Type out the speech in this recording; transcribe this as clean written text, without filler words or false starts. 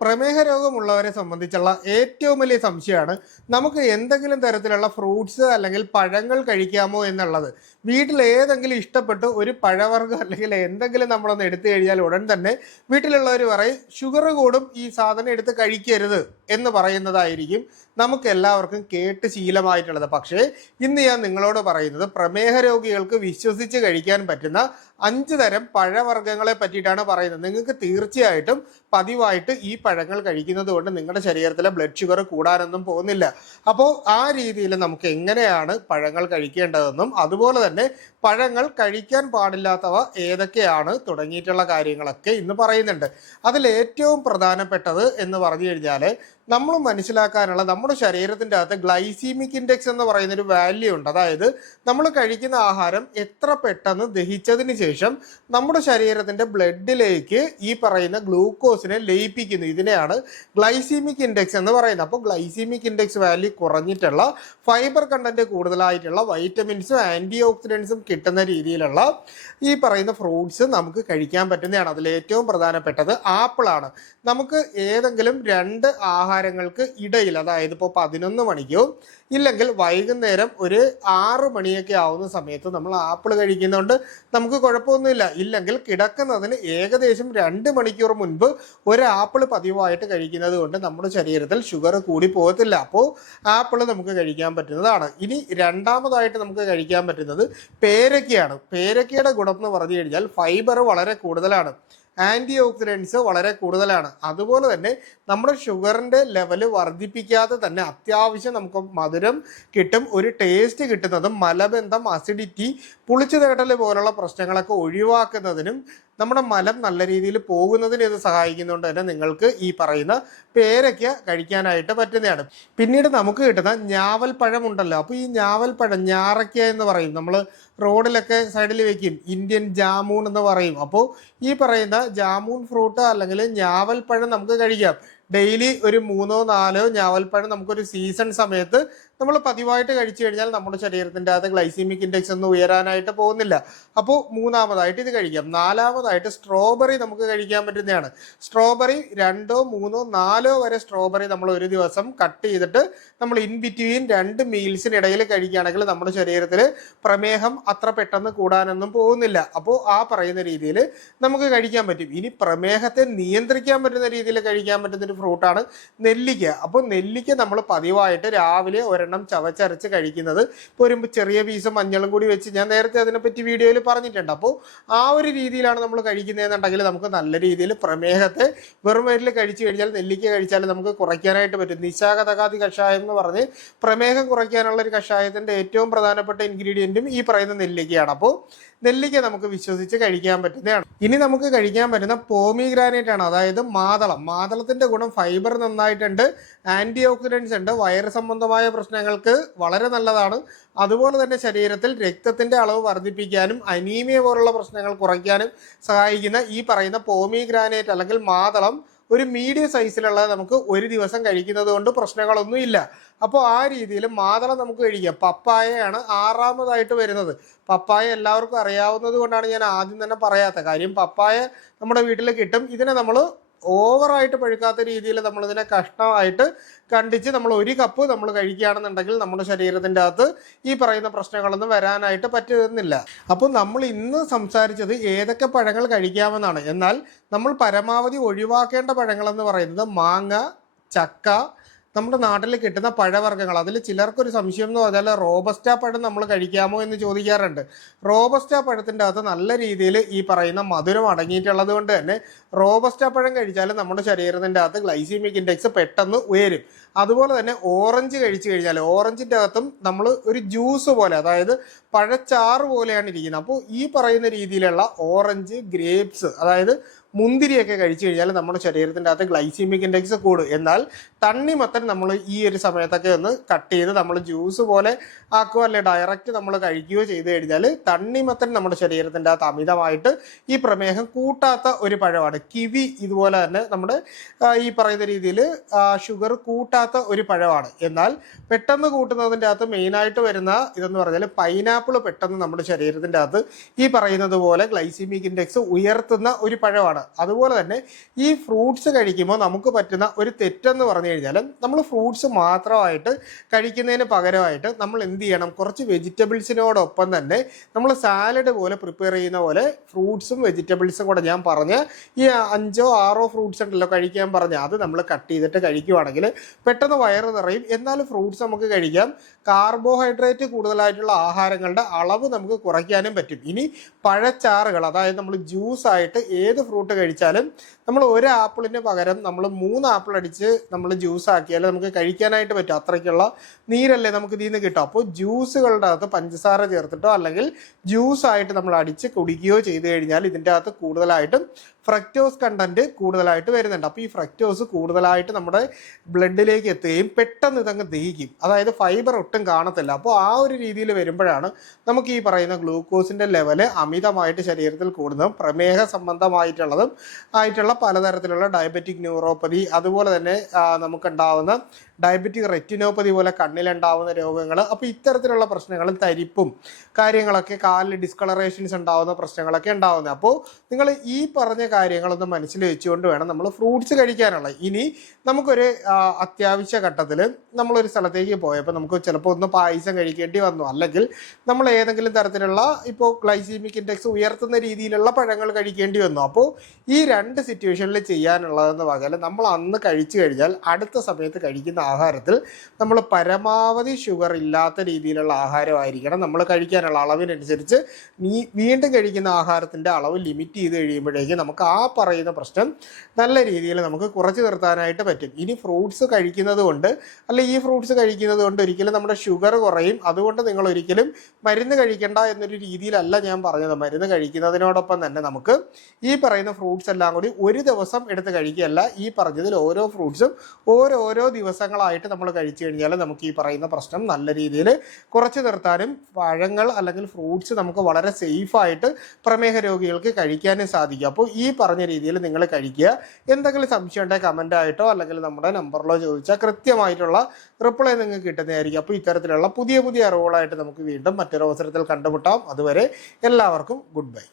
പ്രമേഹ രോഗമുള്ളവരെ സംബന്ധിച്ചുള്ള ഏറ്റവും വലിയ സംശയമാണ് നമുക്ക് എന്തെങ്കിലും തരത്തിലുള്ള ഫ്രൂട്ട്സ് അല്ലെങ്കിൽ പഴങ്ങൾ കഴിക്കാമോ എന്നുള്ളത്. വീട്ടിൽ ഏതെങ്കിലും ഇഷ്ടപ്പെട്ട് ഒരു പഴവർഗ്ഗം അല്ലെങ്കിൽ എന്തെങ്കിലും നമ്മളൊന്ന് എടുത്തു കഴിഞ്ഞാൽ ഉടൻ തന്നെ വീട്ടിലുള്ളവർ പറയും ഷുഗർ കൂടും, ഈ സാധനം എടുത്ത് കഴിക്കരുത് എന്ന് പറയുന്നതായിരിക്കും നമുക്ക് എല്ലാവർക്കും കേട്ട് ശീലമായിട്ടുള്ളത്. പക്ഷേ ഇന്ന് ഞാൻ നിങ്ങളോട് പറയുന്നത് പ്രമേഹ രോഗികൾക്ക് വിശ്വസിച്ച് കഴിക്കാൻ പറ്റുന്ന 5 തരം പഴവർഗ്ഗങ്ങളെ പറ്റിയിട്ടാണ് പറയുന്നത്. നിങ്ങൾക്ക് തീർച്ചയായിട്ടും പതിവായിട്ട് ഈ പഴങ്ങൾ കഴിക്കുന്നത് കൊണ്ട് നിങ്ങളുടെ ശരീരത്തിലെ ബ്ലഡ് ഷുഗർ കൂടാനൊന്നും പോകുന്നില്ല. അപ്പോൾ ആ രീതിയിൽ നമുക്ക് എങ്ങനെയാണ് പഴങ്ങൾ കഴിക്കേണ്ടതെന്നും അതുപോലെ തന്നെ പഴങ്ങൾ കഴിക്കാൻ പാടില്ലാത്തവ ഏതൊക്കെയാണ് തുടങ്ങിയിട്ടുള്ള കാര്യങ്ങളൊക്കെ ഇന്ന് പറയുന്നുണ്ട്. അതിൽ ഏറ്റവും പ്രധാനപ്പെട്ടത് എന്ന് പറഞ്ഞു കഴിഞ്ഞാൽ നമ്മൾ മനസ്സിലാക്കാനുള്ള നമ്മുടെ ശരീരത്തിൻ്റെ അകത്ത് ഗ്ലൈസീമിക് ഇൻഡെക്സ് എന്ന് പറയുന്നൊരു വാല്യൂ ഉണ്ട്. അതായത് നമ്മൾ കഴിക്കുന്ന ആഹാരം എത്ര പെട്ടെന്ന് ദഹിച്ചതിന് ശേഷം നമ്മുടെ ശരീരത്തിൻ്റെ ബ്ലഡിലേക്ക് ഈ പറയുന്ന ഗ്ലൂക്കോസിനെ ലയിപ്പിക്കുന്നു. ഇതിനെയാണ് ഗ്ലൈസീമിക് ഇൻഡെക്സ് എന്ന് പറയുന്നത്. അപ്പോൾ ഗ്ലൈസീമിക് ഇൻഡെക്സ് വാല്യൂ കുറഞ്ഞിട്ടുള്ള ഫൈബർ കണ്ടന്റ് കൂടുതലായിട്ടുള്ള വൈറ്റമിൻസും ആൻറ്റി ഓക്സിഡൻസും കിട്ടുന്ന രീതിയിലുള്ള ഈ പറയുന്ന ഫ്രൂട്ട്സ് നമുക്ക് കഴിക്കാൻ പറ്റുന്നതാണ്. അതിൽ ഏറ്റവും പ്രധാനപ്പെട്ടത് ആപ്പിളാണ്. നമുക്ക് ഏതെങ്കിലും 2 ആഹാരങ്ങൾക്ക് ഇടയിൽ, അതായത് ഇപ്പോൾ 11 മണിക്കോ ഇല്ലെങ്കിൽ വൈകുന്നേരം ഒരു 6 മണിയൊക്കെ ആവുന്ന സമയത്ത് നമ്മൾ ആപ്പിൾ കഴിക്കുന്നതുകൊണ്ട് നമുക്ക് കുഴപ്പമൊന്നുമില്ല. ഇല്ലെങ്കിൽ കിടക്കുന്നതിന് ഏകദേശം 2 മണിക്കൂർ മുൻപ് ഒരു ആപ്പിൾ പതിവായിട്ട് കഴിക്കുന്നത് കൊണ്ട് നമ്മുടെ ശരീരത്തിൽ ഷുഗർ കൂടി പോകത്തില്ല. അപ്പോൾ ആപ്പിൾ നമുക്ക് കഴിക്കാൻ പറ്റുന്നതാണ്. ഇനി രണ്ടാമതായിട്ട് നമുക്ക് കഴിക്കാൻ പറ്റുന്നത് പേരയ്ക്കയാണ്. പേരയ്ക്കയുടെ ഗുണം എന്ന് പറഞ്ഞു കഴിഞ്ഞാൽ ഫൈബർ വളരെ കൂടുതലാണ്, ആൻറ്റി ഓക്സിഡൻസ് വളരെ കൂടുതലാണ്. അതുപോലെ തന്നെ നമ്മുടെ ഷുഗറിൻ്റെ ലെവൽ വർദ്ധിപ്പിക്കാതെ തന്നെ അത്യാവശ്യം നമുക്ക് മധുരം കിട്ടും, ഒരു ടേസ്റ്റ് കിട്ടുന്നതും മലബന്ധം, അസിഡിറ്റി, പുളിച്ചു തേട്ടൽ പോലുള്ള പ്രശ്നങ്ങളൊക്കെ ഒഴിവാക്കുന്നതിനും നമ്മുടെ മലം നല്ല രീതിയിൽ പോകുന്നതിന് ഇത് സഹായിക്കുന്നതുകൊണ്ട് തന്നെ നിങ്ങൾക്ക് ഈ പറയുന്ന പേരയ്ക്ക കഴിക്കാനായിട്ട് പറ്റുന്നതാണ്. പിന്നീട് നമുക്ക് കിട്ടുന്ന ഞാവൽപ്പഴം ഉണ്ടല്ലോ, അപ്പോൾ ഈ ഞാവൽപ്പഴം ഞാറയ്ക്ക എന്ന് പറയും, നമ്മൾ റോഡിലൊക്കെ സൈഡിൽ വെക്കും, ഇന്ത്യൻ ജാമൂൺ എന്ന് പറയും. അപ്പോൾ ഈ പറയുന്ന ജാമൂൺ ഫ്രൂട്ട് അല്ലെങ്കിൽ ഞാവൽപ്പഴം നമുക്ക് കഴിക്കാം. ഡെയിലി ഒരു 3-4 ഞാവൽപ്പഴം നമുക്കൊരു സീസൺ സമയത്ത് നമ്മൾ പതിവായിട്ട് കഴിച്ചു കഴിഞ്ഞാൽ നമ്മുടെ ശരീരത്തിൻ്റെ അകത്ത് ഗ്ലൈസീമിക് ഇൻഡെക്സ് ഒന്നും ഉയരാനായിട്ട് പോകുന്നില്ല. അപ്പോൾ മൂന്നാമതായിട്ട് ഇത് കഴിക്കാം. നാലാമതായിട്ട് സ്ട്രോബെറി നമുക്ക് കഴിക്കാൻ പറ്റുന്നതാണ്. സ്ട്രോബെറി 2, 3, 4 വരെ സ്ട്രോബെറി നമ്മൾ ഒരു ദിവസം കട്ട് ചെയ്തിട്ട് നമ്മൾ ഇൻ ബിറ്റ്വീൻ 2 മീൽസിനിടയിൽ കഴിക്കുകയാണെങ്കിൽ നമ്മുടെ ശരീരത്തിൽ പ്രമേഹം അത്ര പെട്ടെന്ന് കൂടാനൊന്നും പോകുന്നില്ല. അപ്പോൾ ആ പറയുന്ന രീതിയിൽ നമുക്ക് കഴിക്കാൻ പറ്റും. ഇനി പ്രമേഹത്തെ നിയന്ത്രിക്കാൻ പറ്റുന്ന രീതിയിൽ കഴിക്കാൻ പറ്റുന്നൊരു ഫ്രൂട്ടാണ് നെല്ലിക്ക. അപ്പോൾ നെല്ലിക്ക നമ്മൾ പതിവായിട്ട് രാവിലെ ഒരെണ്ണം ചവച്ചരച്ച് കഴിക്കുന്നത്, ഇപ്പോൾ ഒരു ചെറിയ പീസും മഞ്ഞളും കൂടി വെച്ച് ഞാൻ നേരത്തെ അതിനെപ്പറ്റി വീഡിയോയിൽ പറഞ്ഞിട്ടുണ്ട്. അപ്പോൾ ആ ഒരു രീതിയിലാണ് നമ്മൾ കഴിക്കുന്നതെന്നുണ്ടെങ്കിൽ നമുക്ക് നല്ല രീതിയിൽ പ്രമേഹത്തെ വെറും വയറ്റിൽ കഴിച്ചു കഴിഞ്ഞാൽ നെല്ലിക്ക കഴിച്ചാൽ നമുക്ക് കുറയ്ക്കാനായിട്ട് പറ്റും. നിശാഗതകാതി കഷായം എന്ന് പറഞ്ഞ് പ്രമേഹം കുറയ്ക്കാനുള്ള ഒരു കഷായത്തിൻ്റെ ഏറ്റവും പ്രധാനപ്പെട്ട ഇൻഗ്രീഡിയൻറ്റും ഈ പറയുന്ന നെല്ലിക്കയാണ്. അപ്പോൾ നെല്ലിക്ക നമുക്ക് വിശ്വസിച്ച് കഴിക്കാൻ പറ്റുന്നതാണ്. ഇനി നമുക്ക് കഴിക്കാൻ പറ്റുന്ന പോമിഗ്രാനൈറ്റ് ആണ്, അതായത് മാതളം. മാതളത്തിൻ്റെ ഗുണം ഫൈബർ നന്നായിട്ടുണ്ട്, ആൻറ്റി ഓക്സിഡൻസ് ഉണ്ട്, വയറ് സംബന്ധമായ പ്രശ്നങ്ങൾക്ക് വളരെ നല്ലതാണ്. അതുപോലെ തന്നെ ശരീരത്തിൽ രക്തത്തിൻ്റെ അളവ് വർദ്ധിപ്പിക്കാനും അനീമിയ പോലുള്ള പ്രശ്നങ്ങൾ കുറയ്ക്കാനും സഹായിക്കുന്ന ഈ പറയുന്ന പോമിഗ്രാനൈറ്റ് അല്ലെങ്കിൽ മാതളം ഒരു മീഡിയം സൈസിലുള്ളത് നമുക്ക് ഒരു ദിവസം കഴിക്കുന്നത് കൊണ്ട് പ്രശ്നങ്ങളൊന്നുമില്ല. അപ്പോൾ ആ രീതിയിൽ മാതളം നമുക്ക് കഴിക്കാം. പപ്പായയാണ് 6ാമതായിട്ട് വരുന്നത്. പപ്പായ എല്ലാവർക്കും അറിയാവുന്നത് കൊണ്ടാണ് ഞാൻ ആദ്യം തന്നെ പറയാത്ത കാര്യം. പപ്പായ നമ്മുടെ വീട്ടിൽ കിട്ടും. ഇതിനെ നമ്മൾ ഓവറായിട്ട് പഴുക്കാത്ത രീതിയിൽ നമ്മളിതിനെ കഷ്ണമായിട്ട് കണ്ടിച്ച് നമ്മൾ 1 കപ്പ് നമ്മൾ കഴിക്കുകയാണെന്നുണ്ടെങ്കിൽ നമ്മുടെ ശരീരത്തിൻ്റെ അകത്ത് ഈ പറയുന്ന പ്രശ്നങ്ങളൊന്നും വരാനായിട്ട് പറ്റുന്നില്ല. അപ്പോൾ നമ്മൾ ഇന്ന് സംസാരിച്ചത് ഏതൊക്കെ പഴങ്ങൾ കഴിക്കാമെന്നാണ്. എന്നാൽ നമ്മൾ പരമാവധി ഒഴിവാക്കേണ്ട പഴങ്ങളെന്ന് പറയുന്നത് മാങ്ങ, ചക്ക, നമ്മുടെ നാട്ടിൽ കിട്ടുന്ന പഴവർഗ്ഗങ്ങൾ. അതിൽ ചിലർക്കൊരു സംശയം എന്ന് പറഞ്ഞാൽ റോബസ്റ്റ പഴം നമ്മൾ കഴിക്കാമോ എന്ന് ചോദിക്കാറുണ്ട്. റോബസ്റ്റ പഴത്തിൻ്റെ അകത്ത് നല്ല രീതിയിൽ ഈ പറയുന്ന മധുരം അടങ്ങിയിട്ടുള്ളത് കൊണ്ട് തന്നെ റോബസ്റ്റ പഴം കഴിച്ചാൽ നമ്മുടെ ശരീരത്തിൻ്റെ അകത്ത് ഗ്ലൈസീമിക് ഇൻഡെക്സ് പെട്ടെന്ന് ഉയരും. അതുപോലെ തന്നെ ഓറഞ്ച് കഴിച്ചു കഴിഞ്ഞാൽ ഓറഞ്ചിൻ്റെ അകത്തും നമ്മൾ ഒരു ജ്യൂസ് പോലെ, അതായത് പഴച്ചാറ് പോലെയാണ് ഇരിക്കുന്നത്. അപ്പോൾ ഈ പറയുന്ന രീതിയിലുള്ള ഓറഞ്ച്, ഗ്രേപ്സ്, അതായത് മുന്തിരിയൊക്കെ കഴിച്ചു കഴിഞ്ഞാൽ നമ്മുടെ ശരീരത്തിൻ്റെ അകത്ത് ഗ്ലൈസീമിക് ഇൻഡെക്സ് കൂടും. എന്നാൽ തണ്ണിമത്തൻ നമ്മൾ ഈ ഒരു സമയത്തൊക്കെ ഒന്ന് കട്ട് ചെയ്ത് നമ്മൾ ജ്യൂസ് പോലെ ആക്കുകയോ അല്ലെ ഡയറക്റ്റ് നമ്മൾ കഴിക്കുകയോ ചെയ്ത് കഴിഞ്ഞാൽ തണ്ണിമത്തൻ നമ്മുടെ ശരീരത്തിൻ്റെ അകത്ത് അമിതമായിട്ട് ഈ പ്രമേഹം കൂട്ടാത്ത ഒരു പഴമാണ്. കിവി ഇതുപോലെ തന്നെ നമ്മുടെ ഈ പറയുന്ന രീതിയിൽ ഷുഗർ കൂട്ടാത്ത ഒരു പഴമാണ്. എന്നാൽ പെട്ടെന്ന് കൂട്ടുന്നതിൻ്റെ അകത്ത് മെയിനായിട്ട് വരുന്ന ഇതെന്ന് പറഞ്ഞാൽ പൈനാപ്പിൾ പെട്ടെന്ന് നമ്മുടെ ശരീരത്തിൻ്റെ അകത്ത് ഈ പറയുന്നത് പോലെ ഗ്ലൈസീമിക് ഇൻഡെക്സ് ഉയർത്തുന്ന ഒരു പഴമാണ്. നല്ലതാണ്. അതുപോലെ തന്നെ ഈ ഫ്രൂട്ട്സ് കഴിക്കുമ്പോൾ നമുക്ക് പറ്റുന്ന ഒരു തെറ്റെന്ന് പറഞ്ഞു കഴിഞ്ഞാൽ നമ്മൾ ഫ്രൂട്ട്സ് മാത്രമായിട്ട് കഴിക്കുന്നതിന് പകരമായിട്ട് നമ്മൾ എന്ത് ചെയ്യണം, കുറച്ച് വെജിറ്റബിൾസിനോടൊപ്പം തന്നെ നമ്മൾ സാലഡ് പോലെ പ്രിപ്പയർ ചെയ്യുന്ന പോലെ ഫ്രൂട്ട്സും വെജിറ്റബിൾസും കൂടെ ഞാൻ പറഞ്ഞ ഈ 5-6 ഫ്രൂട്ട്സ് ഉണ്ടല്ലോ കഴിക്കാൻ പറഞ്ഞ അത് നമ്മൾ കട്ട് ചെയ്തിട്ട് കഴിക്കുവാണെങ്കിൽ പെട്ടെന്ന് വയറ് നിറയും. എന്നാലും ഫ്രൂട്ട്സ് നമുക്ക് കഴിക്കാം. കാർബോഹൈഡ്രേറ്റ് കൂടുതലായിട്ടുള്ള ആഹാരങ്ങളുടെ അളവ് നമുക്ക് കുറയ്ക്കാനും പറ്റും. ഇനി പഴച്ചാറുകൾ, അതായത് നമ്മൾ ജ്യൂസ് ആയിട്ട് ഏത് ഫ്രൂട്ട് കഴിച്ചാലും നമ്മൾ ഒരു ആപ്പിളിന് പകരം നമ്മൾ 3 ആപ്പിൾ അടിച്ച് നമ്മൾ ജ്യൂസ് ആക്കിയാൽ നമുക്ക് കഴിക്കാനായിട്ട് പറ്റും. അത്രയ്ക്കുള്ള നീരല്ലേ നമുക്ക് ഇതിൽ നിന്ന് കിട്ടും. അപ്പോൾ ജ്യൂസുകളുടെ അകത്ത് പഞ്ചസാര ചേർത്തിട്ടോ അല്ലെങ്കിൽ ജ്യൂസ് ആയിട്ട് നമ്മൾ അടിച്ച് കുടിക്കുകയോ ചെയ്തു കഴിഞ്ഞാൽ ഇതിൻ്റെ അകത്ത് കൂടുതലായിട്ടും ഫ്രക്ടോസ് കണ്ടന്റ് കൂടുതലായിട്ട് വരുന്നുണ്ട്. അപ്പോൾ ഈ ഫ്രക്ടോസ് കൂടുതലായിട്ട് നമ്മുടെ ബ്ലഡിലേക്ക് എത്തുകയും പെട്ടെന്ന് ഇതങ്ങ് ദഹിക്കും. അതായത് ഫൈബർ ഒട്ടും കാണത്തില്ല. അപ്പോൾ ആ ഒരു രീതിയിൽ വരുമ്പോഴാണ് നമുക്ക് ഈ പറയുന്ന ഗ്ലൂക്കോസിൻ്റെ ലെവല് അമിതമായിട്ട് ശരീരത്തിൽ കൂടുന്നതും പ്രമേഹ സംബന്ധമായിട്ടുള്ളതും ആയിട്ടുള്ള പലതരത്തിലുള്ള ഡയബറ്റിക് ന്യൂറോപ്പതി, അതുപോലെ തന്നെ നമുക്കുണ്ടാവുന്ന ഡയബറ്റിക് റെറ്റിനോപ്പതി പോലെ കണ്ണിലുണ്ടാവുന്ന രോഗങ്ങൾ. അപ്പോൾ ഇത്തരത്തിലുള്ള പ്രശ്നങ്ങളും തരിപ്പും കാര്യങ്ങളൊക്കെ, കാലിൽ ഡിസ്കളറേഷൻസ് ഉണ്ടാവുന്ന പ്രശ്നങ്ങളൊക്കെ ഉണ്ടാവുന്നത്. അപ്പോൾ നിങ്ങൾ ഈ പറഞ്ഞ കാര്യങ്ങളൊന്ന് മനസ്സിൽ വെച്ചുകൊണ്ട് വേണം നമ്മൾ ഫ്രൂട്ട്സ് കഴിക്കാനുള്ളത്. ഇനി നമുക്കൊരു അത്യാവശ്യ ഘട്ടത്തിൽ നമ്മളൊരു സ്ഥലത്തേക്ക് പോയപ്പോൾ നമുക്ക് ചിലപ്പോൾ ഒന്ന് പായസം കഴിക്കേണ്ടി വന്നു, അല്ലെങ്കിൽ നമ്മൾ ഏതെങ്കിലും തരത്തിലുള്ള ഇപ്പോൾ ഗ്ലൈസീമിക് ഇൻഡെക്സ് ഉയർത്തുന്ന രീതിയിലുള്ള പഴങ്ങൾ കഴിക്കേണ്ടി വന്നു. അപ്പോൾ ഈ 2 സിറ്റുവേഷനിൽ ചെയ്യാനുള്ളതെന്ന് പകരം നമ്മൾ അന്ന് കഴിച്ചു കഴിഞ്ഞാൽ അടുത്ത സമയത്ത് കഴിക്കുന്ന ആഹാരത്തിൽ നമ്മൾ പരമാവധി ഷുഗർ ഇല്ലാത്ത രീതിയിലുള്ള ആഹാരമായിരിക്കണം നമ്മൾ കഴിക്കാനുള്ള അളവിനനുസരിച്ച്. വീണ്ടും കഴിക്കുന്ന ആഹാരത്തിൻ്റെ അളവ് ലിമിറ്റ് ചെയ്ത് കഴിയുമ്പോഴേക്കും നമുക്ക് ആ പറയുന്ന പ്രശ്നം നല്ല രീതിയിൽ നമുക്ക് കുറച്ച് നിർത്താനായിട്ട് പറ്റും. ഇനി ഫ്രൂട്ട്സ് കഴിക്കുന്നത് കൊണ്ട് ഈ ഫ്രൂട്ട്സ് കഴിക്കുന്നത് കൊണ്ട് ഒരിക്കലും നമ്മുടെ ഷുഗർ കുറയും. അതുകൊണ്ട് നിങ്ങൾ ഒരിക്കലും മരുന്ന് കഴിക്കേണ്ട എന്നൊരു രീതിയിലല്ല ഞാൻ പറഞ്ഞത്. മരുന്ന് കഴിക്കുന്നതിനോടൊപ്പം തന്നെ നമുക്ക് ഈ പറയുന്ന ഫ്രൂട്ട്സ് എല്ലാം കൂടി ഒരു ദിവസം എടുത്ത് കഴിക്കുകയല്ല, ഈ പറഞ്ഞതിൽ ഓരോ ഫ്രൂട്ട്സും ഓരോരോ ദിവസങ്ങളായിട്ട് നമ്മൾ കഴിച്ചു കഴിഞ്ഞാൽ നമുക്ക് ഈ പറയുന്ന പ്രശ്നം നല്ല രീതിയിൽ കുറച്ച് നിർത്താനും പഴങ്ങൾ അല്ലെങ്കിൽ ഫ്രൂട്ട്സ് നമുക്ക് വളരെ സേഫായിട്ട് പ്രമേഹ രോഗികൾക്ക് കഴിക്കാനും സാധിക്കും. അപ്പോൾ ഈ പറഞ്ഞ രീതിയിൽ നിങ്ങൾ കഴിക്കുക. എന്തെങ്കിലും സംശയം ഉണ്ടെങ്കിൽ കമൻ്റ് ആയിട്ടോ അല്ലെങ്കിൽ നമ്മുടെ നമ്പറിലോ ചോദിച്ചാൽ കൃത്യമായിട്ടുള്ള റിപ്ലൈ നിങ്ങൾക്ക് കിട്ടുന്നതായിരിക്കും. അപ്പോൾ ഇത്തരത്തിലുള്ള പുതിയ അറിവുകളായിട്ട് നമുക്ക് വീണ്ടും മറ്റൊരു അവസരത്തിൽ കണ്ടുമുട്ടാം. അതുവരെ എല്ലാവർക്കും ഗുഡ് ബൈ.